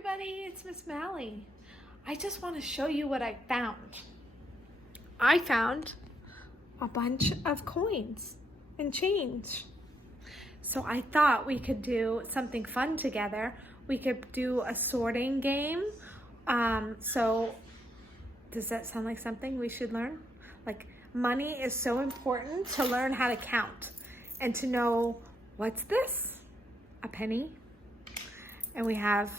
everybody, it's Miss Mally. I just want to show you what I found. I found a bunch of coins and change. So I thought we could do something fun together. We could do a sorting game. So does that sound like something we should learn? Like, money is so important to learn how to count and to know, what's this? A penny. And we have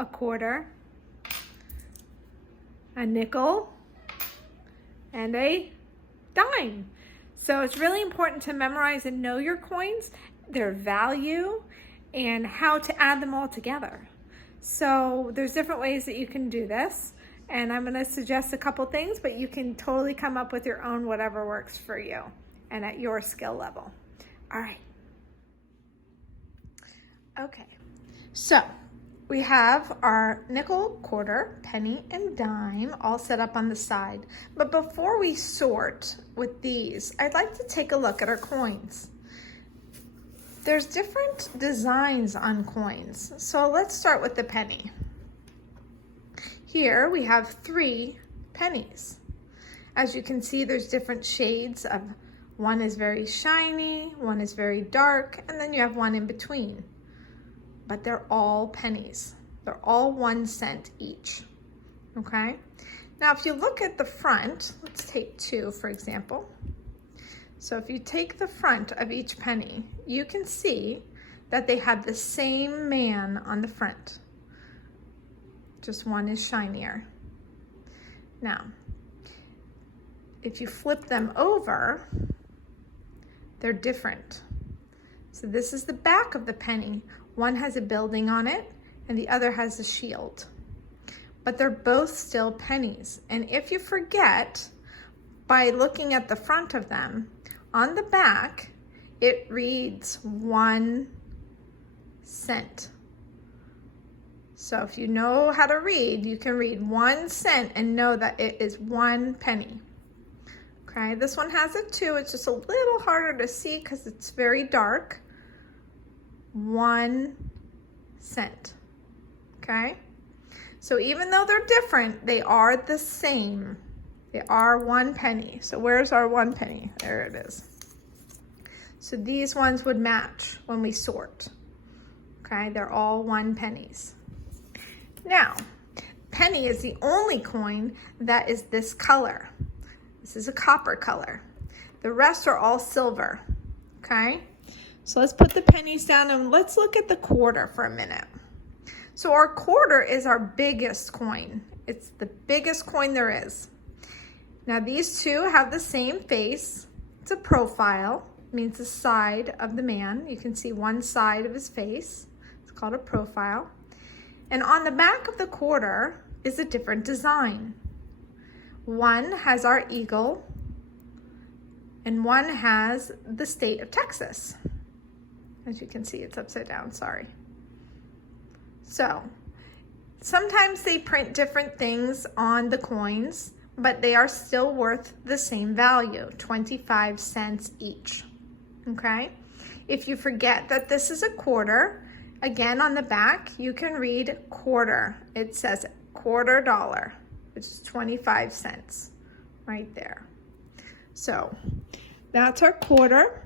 a quarter, a nickel, and a dime. So it's really important to memorize and know your coins, their value, and how to add them all together. So there's different ways that you can do this, and I'm going to suggest a couple things, but you can totally come up with your own, whatever works for you and at your skill level. All right. Okay, so we have our nickel, quarter, penny, and dime all set up on the side. But before we sort with these, I'd like to take a look at our coins. There's different designs on coins. So let's start with the penny. Here we have 3 pennies. As you can see, there's different shades of, one is very shiny, one is very dark, and then you have one in between. But they're all pennies. They're all 1 cent each, okay? Now, if you look at the front, let's take 2, for example. So if you take the front of each penny, you can see that they have the same man on the front. Just one is shinier. Now, if you flip them over, they're different. So this is the back of the penny. One has a building on it and the other has a shield. But they're both still pennies. And if you forget, by looking at the front of them, on the back, it reads 1 cent. So if you know how to read, you can read 1 cent and know that it is 1 penny. Okay, this one has a 2. It's just a little harder to see because it's very dark. 1 cent. Okay, so even though they're different, they are the same. They are 1 penny. So where's our 1 penny? There it is. So these ones would match when we sort. Okay, they're all 1 pennies. Now, penny is the only coin that is this color. This is a copper color. The rest are all silver. Okay, so let's put the pennies down and let's look at the quarter for a minute. So our quarter is our biggest coin. It's the biggest coin there is. Now these two have the same face. It's a profile, it means the side of the man. You can see one side of his face. It's called a profile. And on the back of the quarter is a different design. One has our eagle and one has the state of Texas. As you can see, it's upside down, sorry. So sometimes they print different things on the coins, but they are still worth the same value, 25 cents each, okay? If you forget that this is a quarter, again on the back, you can read quarter. It says $quarter, which is 25 cents right there. So that's our quarter.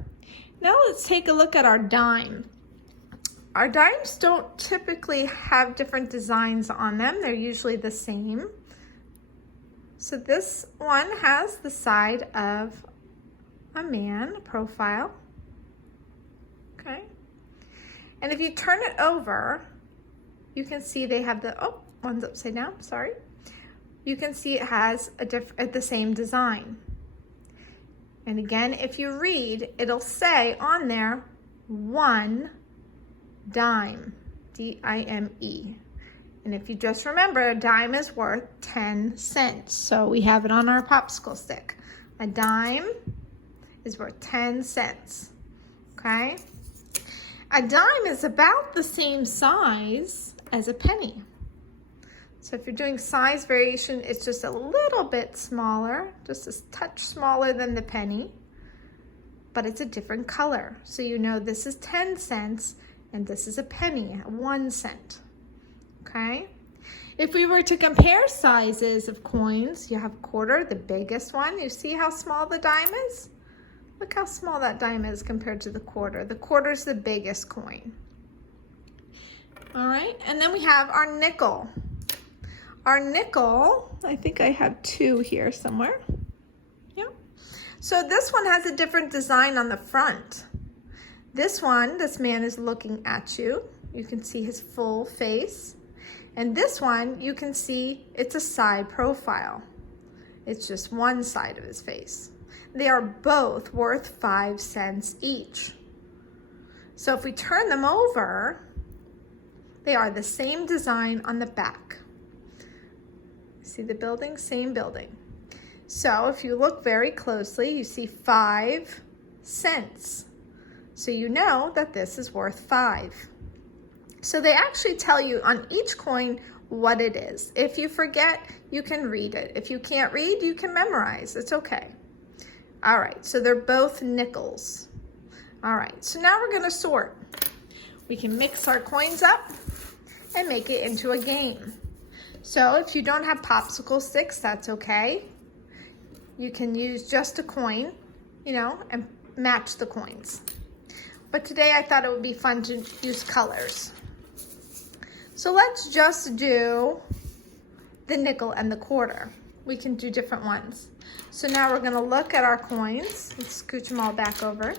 Now let's take a look at our dime. Our dimes don't typically have different designs on them. They're usually the same. So this one has the side of a man, a profile. Okay. And if you turn it over, you can see they have the, oh, one's upside down, sorry. You can see it has the same design. And again, if you read, it'll say on there, 1 dime, D-I-M-E. And if you just remember, a dime is worth 10 cents. So we have it on our popsicle stick. A dime is worth 10 cents, okay? A dime is about the same size as a penny. So if you're doing size variation, it's just a little bit smaller, just a touch smaller than the penny, but it's a different color. So you know this is 10 cents and this is a penny, 1 cent. okay? If we were to compare sizes of coins, you have quarter, the biggest one. You see how small the dime is? Look how small that dime is compared to the quarter. The quarter is the biggest coin. All right, and then we have our nickel. Our nickel, I think I have two here somewhere. Yeah. So this one has a different design on the front. This one, this man is looking at you. You can see his full face. And this one, you can see it's a side profile. It's just one side of his face. They are both worth 5 cents each. So if we turn them over, they are the same design on the back. See the building? Same building. So if you look very closely, you see 5 cents. So you know that this is worth 5. So they actually tell you on each coin what it is. If you forget, you can read it. If you can't read, you can memorize. It's okay. All right, so they're both nickels. All right, so now we're gonna sort. We can mix our coins up and make it into a game. So if you don't have popsicle sticks, that's okay. You can use just a coin, you know, and match the coins. But today I thought it would be fun to use colors. So let's just do the nickel and the quarter. We can do different ones. So now we're gonna look at our coins. Let's scooch them all back over.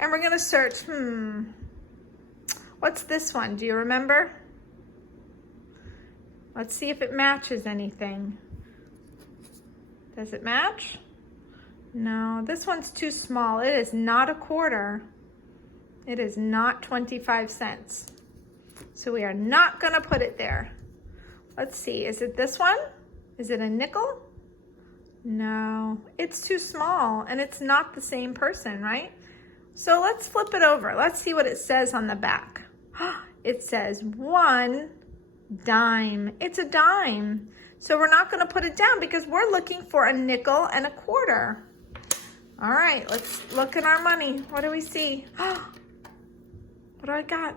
And we're gonna search, what's this one? Do you remember? Let's see if it matches anything. Does it match? No, this one's too small. It is not a quarter. It is not 25 cents. So we are not gonna put it there. Let's see, is it this one? Is it a nickel? No, it's too small and it's not the same person, right? So let's flip it over. Let's see what it says on the back. It says 1 dime. It's a dime. So we're not gonna put it down because we're looking for a nickel and a quarter. All right, let's look at our money. What do we see? What do I got?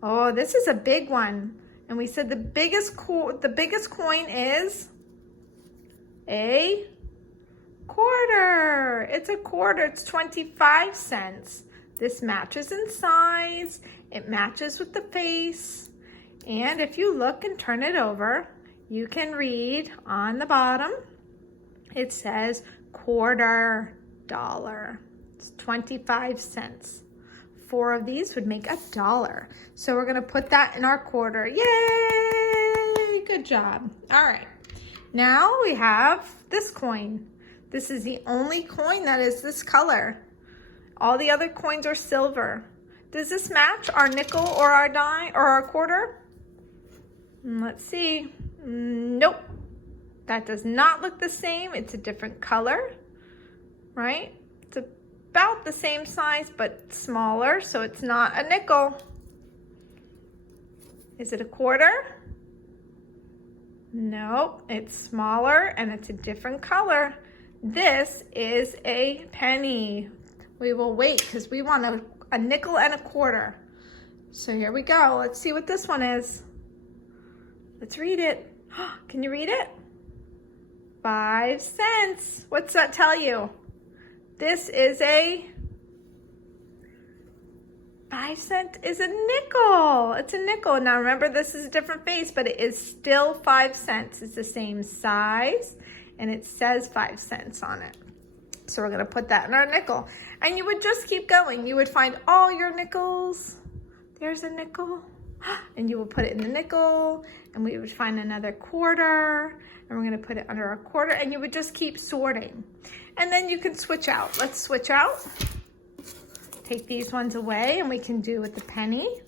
Oh, this is a big one. And we said the biggest coin is a quarter. It's a quarter. It's 25 cents. This matches in size. It matches with the face. And if you look and turn it over, you can read on the bottom, it says $quarter. It's 25 cents. 4 of these would make $1. So we're gonna put that in our quarter. Yay, good job. All right, now we have this coin. This is the only coin that is this color. All the other coins are silver. Does this match our nickel or our dime or our quarter? Let's see. Nope, that does not look the same. It's a different color, right? It's about the same size, but smaller, so it's not a nickel. Is it a quarter? Nope, it's smaller and it's a different color. This is a penny. We will wait because we want a nickel and a quarter. So here we go. Let's see what this one is. Let's read it. Can you read it? 5 cents. What's that tell you? This is a 5 cent is a nickel. It's a nickel. Now remember, this is a different face, but it is still 5 cents. It's the same size and it says 5 cents on it. So we're gonna put that in our nickel. And you would just keep going. You would find all your nickels. There's a nickel. And you will put it in the nickel, and we would find another quarter, and we're gonna put it under our quarter, and you would just keep sorting. And then you can switch out. Let's switch out. Take these ones away, and we can do with the penny,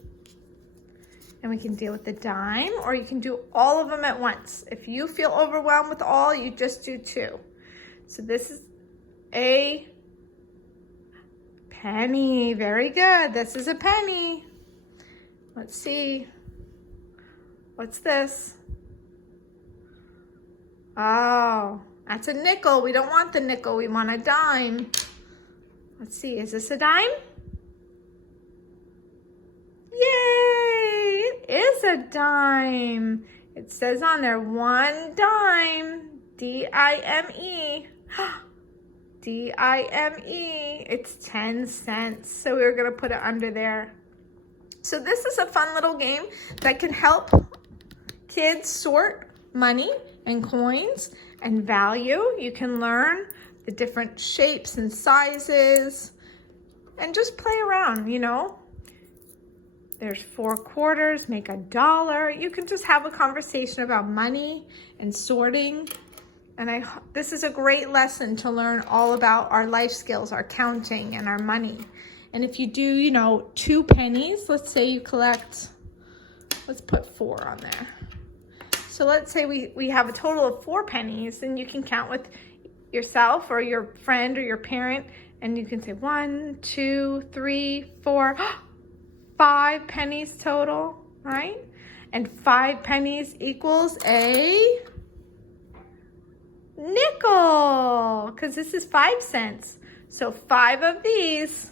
and we can deal with the dime, or you can do all of them at once. If you feel overwhelmed with all, you just do 2. So this is a penny. Very good. This is a penny. Let's see. What's this? Oh, that's a nickel. We don't want the nickel. We want a dime. Let's see. Is this a dime? Yay! It is a dime. It says on there, 1 dime, D-I-M-E. D-I-M-E. It's 10 cents. So we're going to put it under there. So this is a fun little game that can help kids sort money and coins and value. You can learn the different shapes and sizes and just play around, you know. There's 4 quarters, make $1. You can just have a conversation about money and sorting. And this is a great lesson to learn all about our life skills, our counting and our money. And if you do, you know, 2 pennies, let's say you collect, let's put 4 on there. So let's say we have a total of 4 pennies, and you can count with yourself or your friend or your parent, and you can say 1, 2, 3, 4, 5 pennies total, right? And 5 pennies equals a nickel, because this is 5 cents. So 5 of these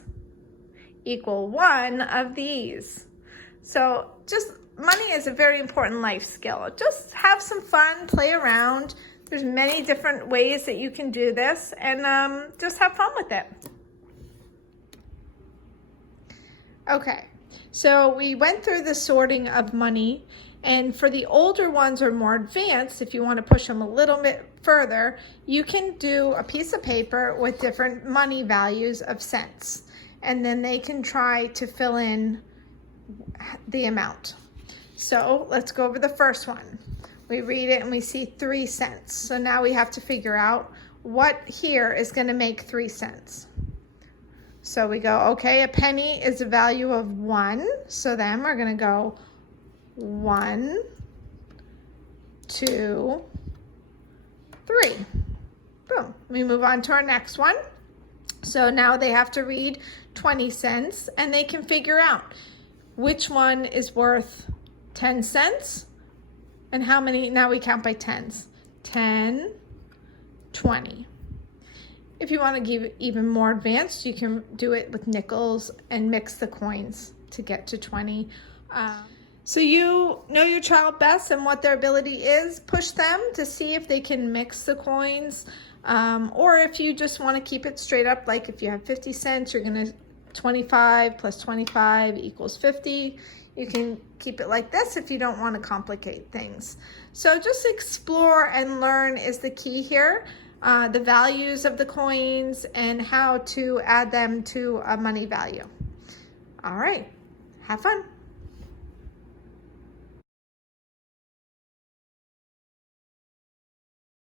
equal 1 of these. So just money is a very important life skill. Just have some fun, play around. There's many different ways that you can do this, and just have fun with it. Okay, so we went through the sorting of money, and for the older ones or more advanced, if you want to push them a little bit further, you can do a piece of paper with different money values of cents, and then they can try to fill in the amount. So let's go over the first one. We read it and we see 3 cents. So now we have to figure out what here is going to make 3 cents. So we go, okay, a penny is a value of 1. So then we're going to go 1, 2, 3. Boom. We move on to our next one. So now they have to read 20 cents, and they can figure out which one is worth 10 cents and how many. Now we count by tens. 10, 20. If you want to give it even more advanced, you can do it with nickels and mix the coins to get to 20. So you know your child best and what their ability is. Push them to see if they can mix the coins. Or if you just want to keep it straight up, like if you have 50 cents, you're going to 25 plus 25 equals 50. You can keep it like this if you don't want to complicate things. So just explore and learn is the key here. The values of the coins and how to add them to a money value. All right, have fun.